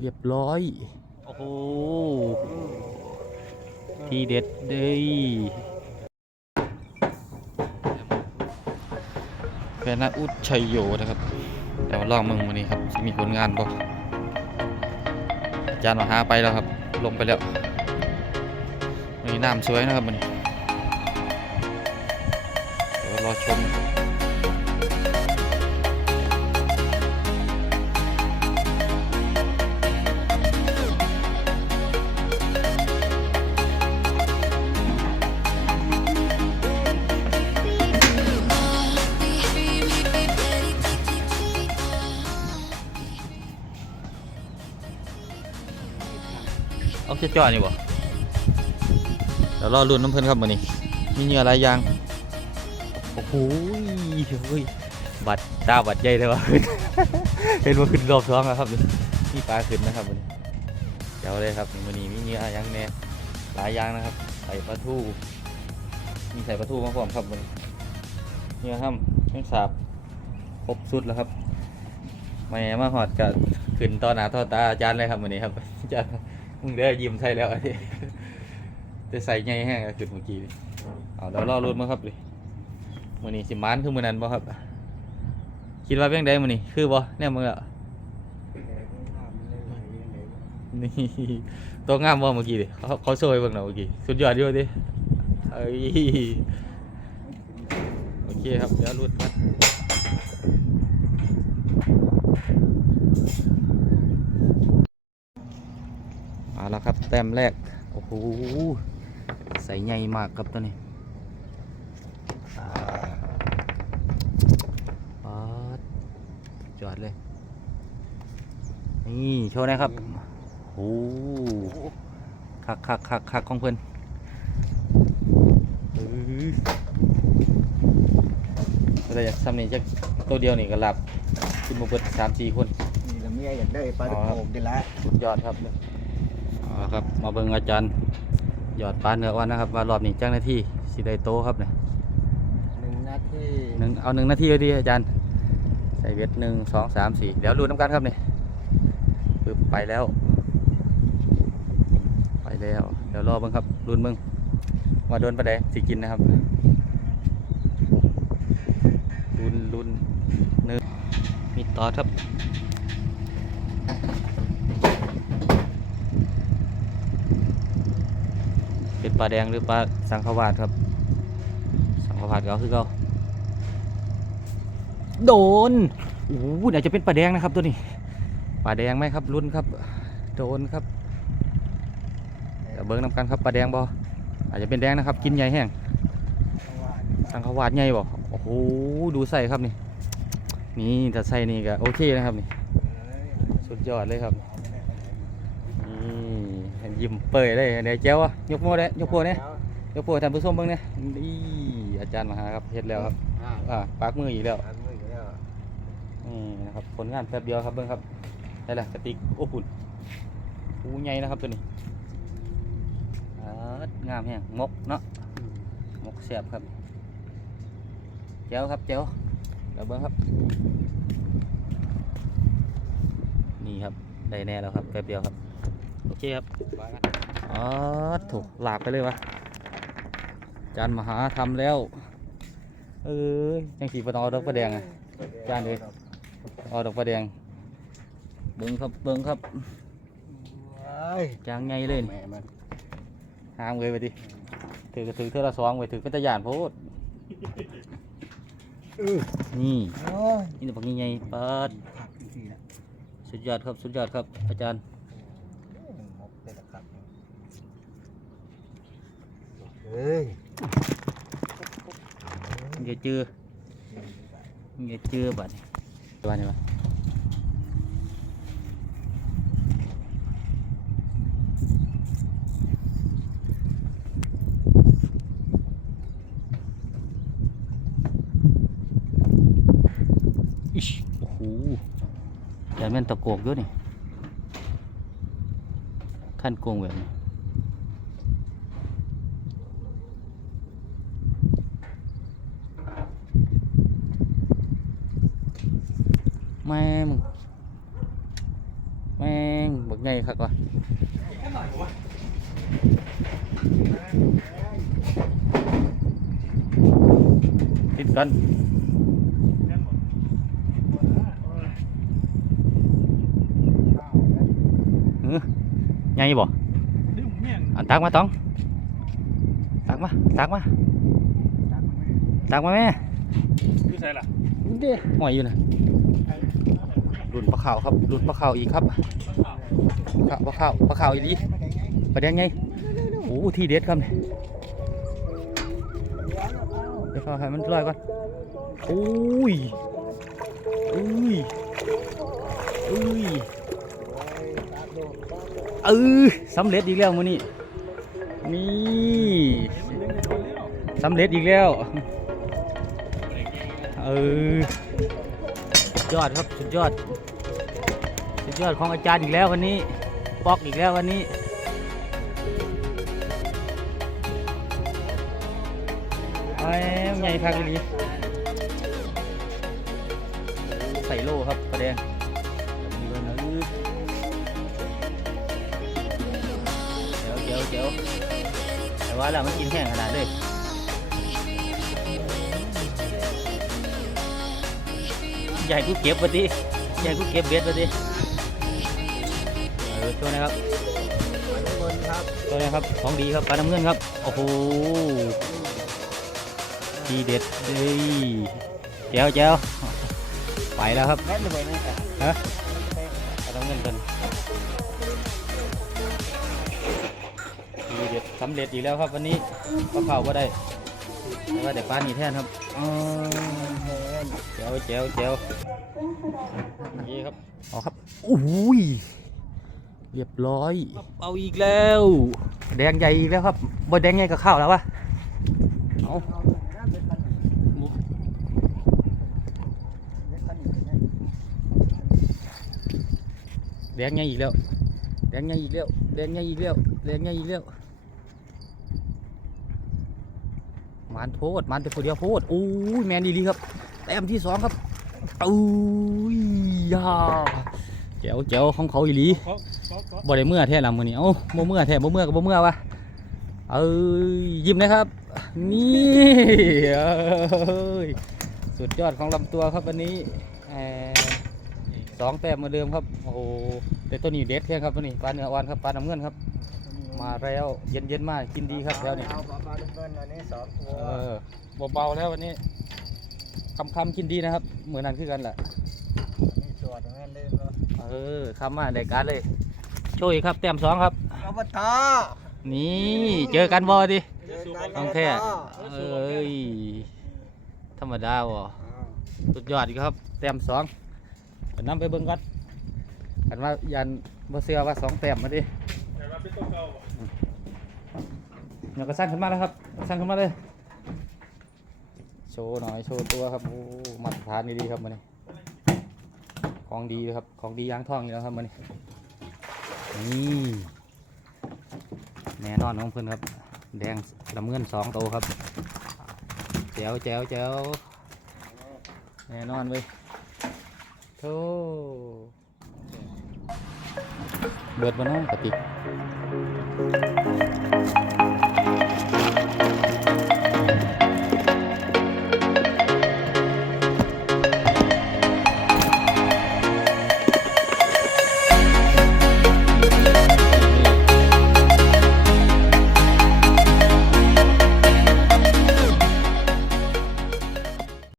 เรียบร้อย โอ้โหทีเด็ดเลยแฟนนักอุดชัยโยนะครับ แต่ว่าลองมึงวันนี้ครับจะมีผลงานบ่อาจารย์มาหาไปแล้วครับ ลงไปแล้ววันนี้น้ำสวยนะครับวันนี้เดี๋ยวรอชม นะครับเอาแค่จ่อนี่บ่เดี๋ยวรอรุ่นน้ำเพลินครับมือนี้มีเหงื่อหลายอย่างโอ้โหเฮ้ยบัดตาบัดใหญ่เลยว่ะเห็นว่าขึ้นรอบท้องแล้วครับนี่ปลาขึ้นนะครับมือนี้เดี๋ยวเลยครับมือนี้มีเหงื่ออย่างแน่หลายอย่างนะครับใส่ปลาทูมีใส่ปลาทูมาพร้อมครับมือนี้เหงื่อห้ำแมงสาบครบสุดแล้วครับแม่มาหอดกับขึ้นต่อหน้าต่อตาอาจารย์เลยครับมือนี้ครับอาจารย์ มึงได้ยิ้มใช่แล้วอันนี้จะใส่ไงแห้งขึ้นเมื่อกี้นี่เอาเดี๋ยวรอรุ่นมาครับเลยมือนี้สิมานคือมือนั้นบ่ครับ คิดว่าเพียงใดมือนี้คือบ่แน่มึงแล้วนี่ตัวงามบ่เมื่อกี้ดิเขาเขาโชว์ให้เบิ่งหน่อเมื่อกี้สุดยอดอยู่ดิเอ้ยโอเคครับเดี๋ยวรุ่นครับมา แล้วครับแต้มแรก โอ้โห ใส่ใหญ่มากครับตัวนี้ป๊าดจอดเลย นี่ โชว์นะครับโอ้โหคักคักคักคักของเพื่อนอื้อก็ได้จากซ้ำนี่จะตัวเดียวนี่ก็หลับขึ้นมาเบิดสามสี่คนนี่ละเมียอยากได้ปลาตะโกดีละสุดยอดครับเอาละ ครับ มาเบิ่งอาจารย์ยอดปลาเนื้ออ่อนนะครับว่ารอบนี้จ้างหน้าที่สิได้โตครับเนี่ยหนึ่งนาทีหนึ่งเอาหนึ่งนาทีเอาดีอาจารย์ ใส่เวทหนึ่งสองสามสี่เดี๋ยวรู้น้ำกันครับนี่ปึ๊บไปแล้ว ไปแล้ว เดี๋ยวรอเบิ่งครับรุนเบิ่งว่าโดนประเดสิกินนะครับรุนรุนเนื้อมีตอดครับ เป็นปลาแดงหรือปลาสังขวาดครับ สังขวาดก็คือเขาโดนโอ้โหอาจจะเป็นปลาแดงนะครับตัวนี้ปลาแดงไหมครับรุ่นครับ โดนครับเดี๋ยวเบิ้งนำกันครับปลาแดงบออาจจะเป็นแดงนะครับ กินใหญ่แห้งสังขวาดใหญ่บ่โอ้โหดูใส่ครับนี่นี่ถ้าใส่นี่ก็โอเคนะครับนี่สุดยอดเลยครับนี่เห็น ยิ้มเปิดเลยเดี๋ยวเจ้าอะยกโม่ได้ยกโม่เนี่ยยกโม่ท่านผู้ชมเบิ่งเนี่ยนี่อาจารย์มาหาครับเฮ็ดแล้วครับอ่าปากมืออีกแล้วนี่นะครับผลงานแป๊บเดียวครับเบิ่งครับได้ละกระติกอบอุ่นอูใหญ่นะครับตัวนี้อ่างามแฮงมกเนาะมกแซ่บครับเจ้าครับเจ้าเดี๋ยวเบิ่งครับ นี่ครับได้แน่แล้วครับแป๊บเดียวครับ โอเคครับ อ๋อถูกหลากไปเลยวะจานมหาทำแล้ว เออยังสีปะตองเอาดอกประแดงอะจานเลยเอาดอกประแดง เบิ้งครับเบิ้งครับว้ายจางไงเลยนี่แม่มันห้ามเลยไปดิถือก็ถือเท่าละสองไปถือเป็นตะยานโพดนี่โอ้ยนี่ตัวนี้ไงเปิดผักจริงๆนะสุดยอดครับสุดยอดครับอาจารย์ หมกเป็นตะขับ เฮ้ยอย่าเจืออย่าเจือบัดนี้ตัวนี้วะอิชโอ้โห แต่แม่นตะโกกด้วยนี่ขั้นโกงแบบนี้แม่งแม่งบักไงครับวะติดกันเออไงบ่ดึงแม่งอันตักมาต้องตักมาตักมาตักมาแม่คือใส่ล่ะเด้หอยอยู่นะ รุ่นปลาขาวครับรุ่นปลาขาวอีกครับปลาขาวปลาขาวอีดีปลาแดงไงโอ้ที่เด็ดครับเนี่ยเดี๋ยวเขาให้มันลอยก่อนโอ้ยอุ้ยอุ้ยเออสำเร็จอีกแล้วมื้อนี้นี่สำเร็จอีกแล้วเออ ยอดครับสุดยอด สุดยอดของอาจารย์อีกแล้ววันนี้ปอกอีกแล้ววันนี้ ไอ้ใหญ่คักเลยใส่โล่ครับประเด็นเดี๋ยวเดี๋ยวเดี๋ยวแต่ว่าเรามันกินแห้งขนาดเลย ใหญ่กูเก็บมาดิใหญ่กูเก็บเบ็ดมาดิเออตัวนี้ครับบนครับตัวนี้ครับของดีครับปลาน้ำเงินครับโอ้โหทีเด็ดเลยแจ้วแจ้วไปแล้วครับแม่นเลยนะจ๊ะฮะปลาน้ำเงินกันทีเด็ดสำเร็จอีกแล้วครับวันนี้ปลาเผาก็ได้ แต่ว่าแต่ปลาหนีแทนครับอ๋อแจ้วแจ้วแจ้วนี่ครับอ๋อครับโอ้ยเรียบร้อยเอาอีกแล้ว แดงใหญ่อีกแล้วครับบ่แดงใหญ่กับข้าวแล้ววะเอาแดงใหญ่อีกแล้วแดงใหญ่อีกแล้วแดงใหญ่อีกแล้วแดงใหญ่อีกแล้ว มันโพดมันแต่คนเดียวโพดโอ้ยแมนดีลีครับแต้มที่สองครับอุ้ยยาแจ๋วแจ๋วของเขาอีหลีบ่ได้เมื่อแท้ละมือนี้เอ้าบ่เมื่อแท้บ่เมื่อก็บ่เมื่อวะเอ้ยยิ้มนะครับ นี่เอ้ยสุดยอดของลำตัวครับวันนี้สองแต้มเหมาเดิมครับโอ้โหแต่ตัวนี้เด็ดแค่ครับตัวนี้ปลาเนื้ออ่อนครับปลาน้ำเงินครับ มาแล้วเย็นเย็นๆมากกินดีครับแล้วนี่เอาปลาปลาเงินอันนี้สองตัวเออเบาๆแล้ววันนี้คำคำๆกินดีนะครับ เหมือนนั้นคือกันแหละนี่ตัวตรงนั้นลืมแล้วเออคำมาได้การเลยช่วยครับแต้มสองครับ อบตนี่เจอกันบ่ดิ เจอกันต้องแท้เอ้ยธรรมดาวะสุดยอดอีกครับแต้มสองไปนำไปเบิ่งก่อนกันว่ายันบ่เสือว่าสองแต้มมาดิแต่ว่า เป็นตัวเก่าบ่เดี๋ยวก็สร้างขึ้นมาแล้วครับ สร้างขึ้นมาเลย โชว์หน่อย โชว์ตัวครับโอ้มาตรฐานดีๆครับมันนี่ของดีครับ ของดียางทองอยู่แล้วครับมันนี่นี่แน่นอนของเพื่อนครับ แดงลำเงินสองโตวครับแจ๋วแจ๋วแจ๋วแน่นอนเว้ยโธ่เบิดมาน้องกระติก